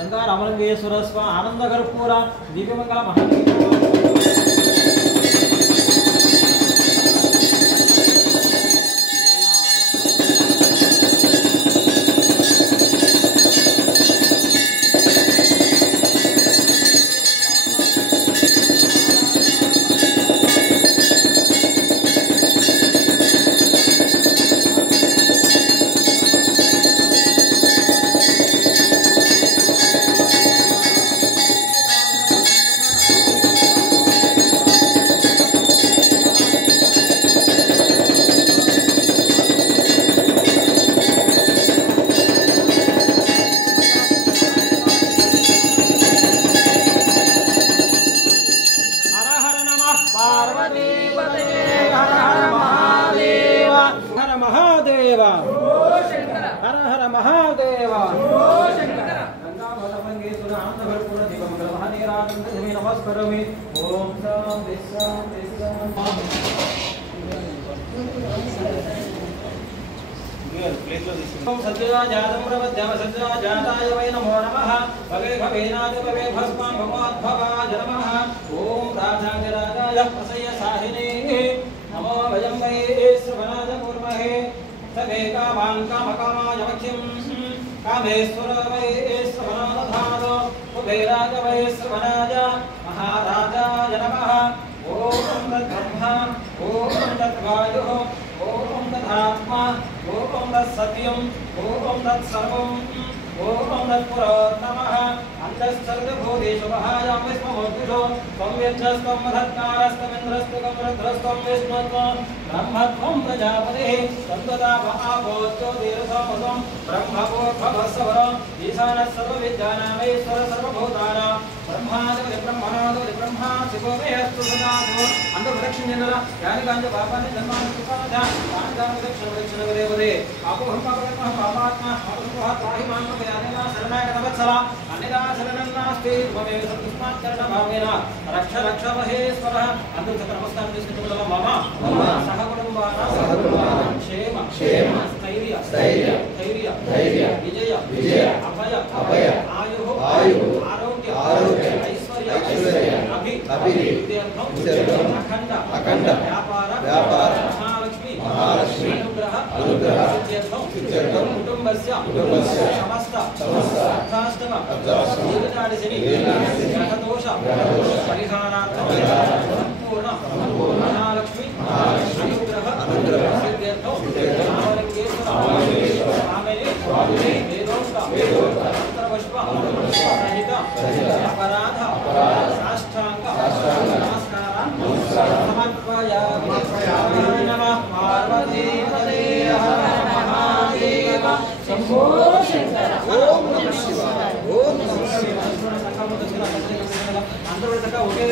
गंगारामलिंगेश्वर आनंद कर्पूर दिव्यमंगल महादेव हर हर महादेव गंगारामलिंगेश्वर आनंद कर्पूर दिव्यमंगल महादेव नमस्करोमि ओम शांति शांति सज्जाजातं प्रपद्यं सज्जाजाताय वै नमो नमः भवे भवेनाद भवे भस्मं भवोद्भवाय नमः ओम राजाधिराजाय प्रसय्य साहिने नमो वयं वै श्रवणाद कुर्महे सभे कामान् कामकामाय वक्ष्यं कामेश्वर वै श्रवणादधाद कुबेराय वै श्रवणाय महाराजाय नमः ओम तद्ब्रह्मा ओम तद्वायुः ओम तदात्मा ओम तत्सत्यम ओम तत्सर्वम् ओम तत्पुरोत्तमः अन्तःसर्गभूतेषु महायामि स्मोद्विषो त्वं यज्ञस्त्वं मधत्कारस्तमिन्द्रस्त्वं रुद्रस्त्वं विष्णुत्वं ब्रह्मत्वं प्रजापतिः तद्वता महाभूत्योतिरसमसं ब्रह्मभूर्भवस्सवरम् ईशानः सर्वविद्यानामैश्वर सर्वभूतानां ब्रह्मादिपति ब्रह्मणादिपति ब्रह्मा शिवो मे अस्तु सदाशिवो अंधप्रदक्षिण्यनल यानि काञ्च पापानि जन्मानि कृपाणा तानि तानि प्रदक्षिणवदेवदे अपोहं पापकर्मः पापात्मा पापसुखः त्राहि मां प्रयानेन शरणागतवत्सला अन्यदा शरणं नास्ति त्वमेव सत्तस्मात् शरणभावेन रक्ष रक्ष महेश्वरः अन्तर्सकर्मस्तान् विष्णुकुलं मम सह कुटुम्बानां क्षेम क्षेम स्थैर्य स्थैर्य धैर्य धैर्य विजय विजय अभय अभय आयुः आयुः आरोग्य आरोग्य ऐश्वर्य ऐश्वर्य अभि विद्यार्थं अखंड अखंड व्यापार व्यापार महालक्ष्मी महालक्ष्मी अनुग्रह अनुग्रह सिद्ध्यर्थं कुटुंबस्य समस्त समस्त अर्थाष्टम दीर्घकाल शनि ग्रह दोष परिहारार्थं संपूर्ण महालक्ष्मी अनुग्रह अनुग्रह सिद्ध्यर्थं रामलिंगेश्वर स्वामिने वेदोक्त मंत्रपुष्प सहित अपराध साष्टांग नमस्कारान् समर्पयामि नमः पार्वतीपते हर महादेव शंभो शंकर ओम नमः शिवाय ओम नमः शिवाय अंदर तक ओके